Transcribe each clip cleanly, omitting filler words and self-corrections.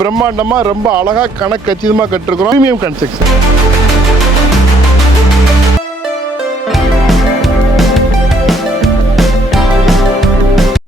பிரம்மாண்டமா ரொம்ப அழகா கணக்கச்சிதமா கட்டிருக்கிறோம். Premium construction.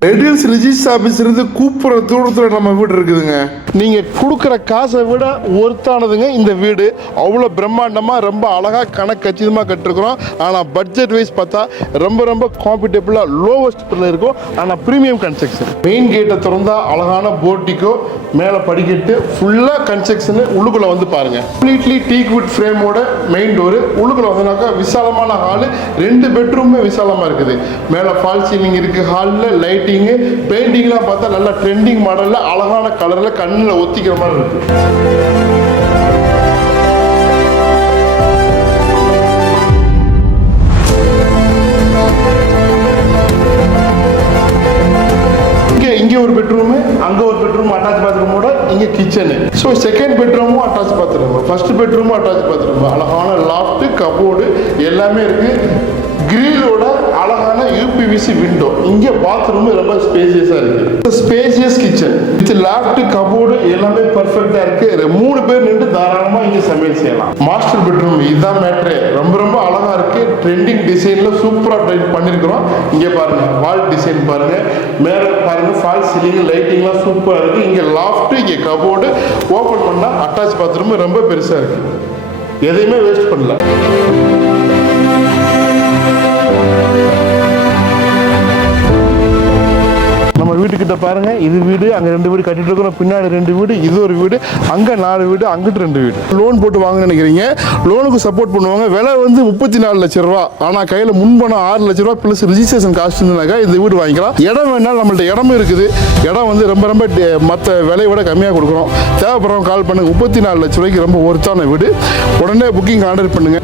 ரெடியல்ஸ் ரிஜிஸ்டர் ஆஃபீஸ் இருந்து கூப்பிட்ற தூரத்தில் நம்ம வீடு இருக்குதுங்க. நீங்கள் கொடுக்குற காசை விட ஒர்த்தானதுங்க இந்த வீடு. அவ்வளோ பிரம்மாண்டமாக ரொம்ப அழகாக கணக்கச்சிதமாக கட்டிருக்கிறோம். ஆனால் பட்ஜெட் வைஸ் பார்த்தா ரொம்ப ரொம்ப காம்படபிளாக லோவஸ்ட் பிரில் இருக்கும். ஆனால் ப்ரீமியம் கன்ஸ்ட்ரக்ஷன். மெயின் கேட்டை திறந்தா அழகான போர்ட்டிக்கோ, மேலே படிக்கட்டு, ஃபுல்லாக கன்ஸ்ட்ரக்ஷனு. உள்ளுக்குள்ளே வந்து பாருங்கள், கம்ப்ளீட்லி டீக் வுட் ஃப்ரேமோட மெயின் டோரு. உள்ளுக்குள்ளே வந்தனாக்கா விசாலமான ஹாலு, 2 பெட்ரூமே விசாலமாக இருக்குது. மேலே ஃபால் சீலிங் இருக்குது. ஹாலில் லைட்டிங், பெயிண்டிங்லாம் பார்த்தா நல்ல ட்ரெண்டிங் மாடல்ல அழகான கலர்ல கண்ணில் ஒத்திக்கிற மாதிரி இருக்கு. இங்கே ஒரு பெட்ரூமு, அங்கே ஒரு பெட்ரூம் அட்டாச் பாத்ரூமோட, இங்கே கிச்சனு. ஸோ செகண்ட் பெட்ரூமும் அட்டாச் பாத்ரூம், ஃபர்ஸ்ட் பெட்ரூமும் அட்டாச் பாத்ரூம். அழகான லாஃப்ட், கபோர்டு எல்லாமே இருக்கு. கிரிலோட அழகான யூபிவிசி விண்டோ. இங்கே பாத்ரூம் ரொம்ப ஸ்பேசியஸாக இருக்கு. Spacious kitchen with loft, cupboard எல்லாமே பர்ஃபெக்டா இருக்கு. 3 பேர் நின்று தாராளமாக இங்கே சமையல் செய்யலாம். மாஸ்டர் பெட்ரூம் இதுதான் மேட்ரு. ரொம்ப ரொம்ப அழகா இருக்கு. ட்ரெண்டிங் டிசைன்ல சூப்பரா ட்ரெண்ட் பண்ணிருக்கிறோம். இங்கே பாருங்க, வால் டிசைன் பாருங்க, மேலே பாருங்க, ஃபால் சீலிங், லைட்டிங்லாம் சூப்பரா இருக்கு. இங்கே லாஃப்ட், இங்கே கபோர்டு. ஓப்பன் பண்ணா அட்டாச் பாத்ரூம் ரொம்ப பெருசா இருக்கு. எதையுமே வேஸ்ட் பண்ணல. நம்ம வீட்டுக்கிட்ட பாருங்க, இது வீடு, அங்கே 2 வீடு கட்டிட்டு இருக்கிறோம். பின்னாடி 2 வீடு, இது ஒரு வீடு, அங்கே 4 வீடு, அங்கிட்டு 2 வீடு. லோன் போட்டு வாங்க நினைக்கிறீங்க, லோனுக்கு சப்போர்ட் பண்ணுவாங்க. விலை வந்து 34 லட்சம் ரூபா. ஆனால் கையில் முன்பணம் 6 லட்சம் ரூபா ப்ளஸ் ரிஜிஸ்ட்ரேஷன் காஸ்ட் இருந்தாக்கா இந்த வீடு வாங்கிக்கலாம். இடம் வேணாலும் நம்மள்ட்ட இடமும் இருக்குது. இடம் வந்து ரொம்ப ரொம்ப மற்ற விலையை விட கம்மியாக கொடுக்குறோம். தேவைப்படுறவங்க கால் பண்ணுங்க. 34 லட்சம் ரூபாய்க்கு ரொம்ப ஒர்த்தான வீடு. உடனே புக்கிங் ஆர்டர் பண்ணுங்க.